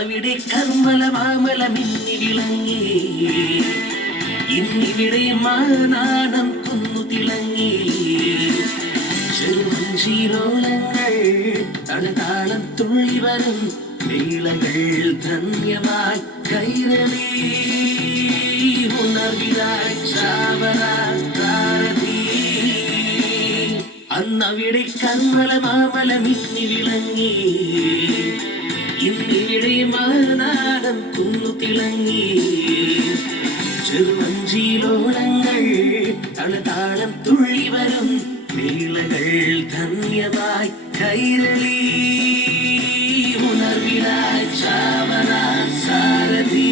അന്നവിടെ കർമ്മല മാമല മിന്നി വിളങ്ങി, ഇന്നിവിടെ മാനാനം കുന്നു തിളങ്ങി. ചെറുവഞ്ചിലോലങ്ങൾ തളതാളം തുള്ളി വരും വേളകൾ ധന്യമായി കൈരളി. ഉണർവിലായി ചാവരാതി അന്നവിടെ കർമ്മല മാമല മിന്നി വിളങ്ങി, ഇന്നിവിടെ മാനാടം കുന്നു തിളങ്ങി. ചെറുവഞ്ചിലോലങ്ങൾ തളതാളം തുള്ളി വരും വേളകൾ ധന്യമായി കൈരളി. ഉണർവിലായി ചാവര സാരഥി.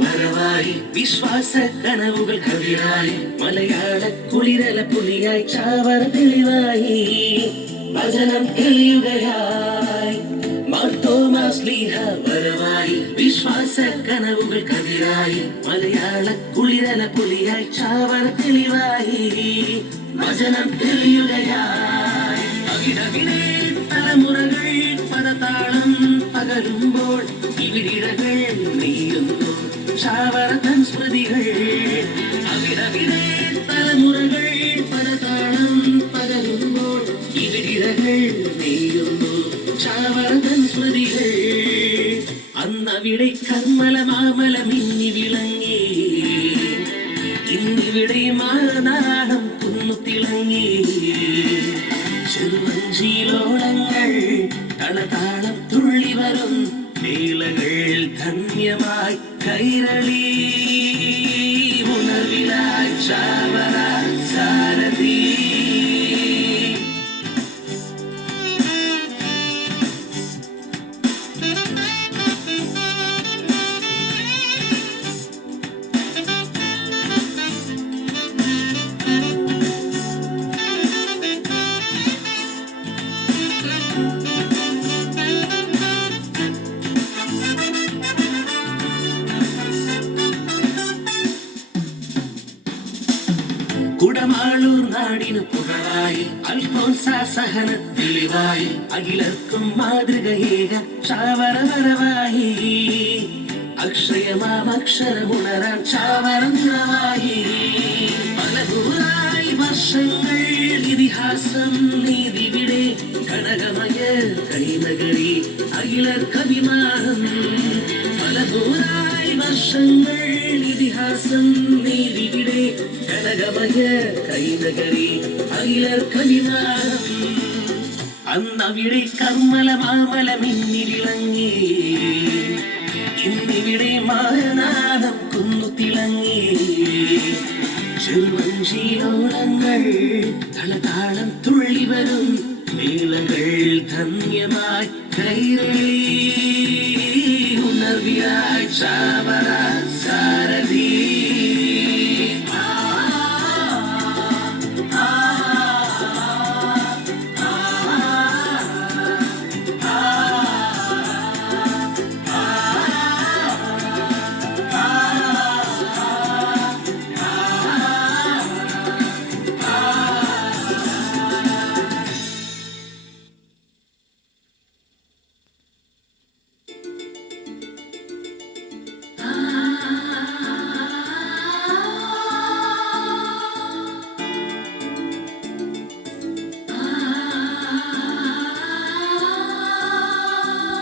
വരവായി വിശ്വാസ കനവുകൾ കവിയായി മലയാള കുളിരല പുലിയായി ചാവറ തെളിവായി ഭജനം തെളിയുകയായി. മാർത്തോമാസ്ലീഹ വരവായി വിശ്വാസ കനവുകൾ കവിയായി മലയാള കുളിരല പുലിയായി ചാവറ തെളിവായി ഭജനം തെളിയുകയായി. അവിടവിടെ തലമുറകൾ പദതാളം പകരുമ്പോൾ ഇവിടിടകൾ നെയ്യുന്നു ചാവറതൻ സ്മൃതികൾ. അവിടവിടെ തലമുറകൾ പദതാളം പകരുമ്പോൾ ഇവിടിടകൾ നെയ്യുന്നു ചാവറതൻ സ്മൃതികൾ. അന്നവിടെ കർമ്മല മാമല മിന്നി വിളങ്ങി, ഇന്നിവിടെ മാനാടം കുന്നു തിളങ്ങി. ചെറുവഞ്ചിലോളങ്ങൾ തളതാളം തുള്ളി വരും വേളകൾ ധന്യമായി കൈരളി. ഉണർവിലായി ചാവര സാരഥി. കുടമാളൂർ നാടിനു പുകഴായി അൽഫോൻസ സഹന തെളിവായി അഖിലർക്കും മാതൃകയേക ചാവറ വരവായി. അക്ഷയമാമക്ഷരമുണരാൻ ചാവറ നിറവായി. പലതൂറായി വർഷങ്ങൾ ഇതിഹാസം നീതിവിടെ കനകമയ കൈനഗരി അഖിലർക്കഭിമാനം. പലതൂറായി വർഷങ്ങൾ ഇതിഹാസം നീതിവിടെ കനകമയ കൈനഗരി അഖിലർക്കഭിമാനം. അന്നവിടെ കർമ്മല മാമല മിന്നി വിളങ്ങി, ഇന്നിവിടെ മാനാടം കുന്നു തിളങ്ങി. ചെറുവഞ്ചിലോളങ്ങൾ തളതാളം തുള്ളി വരും വേളകൾ ധന്യമായി കൈരളി. ഉണർവിലായി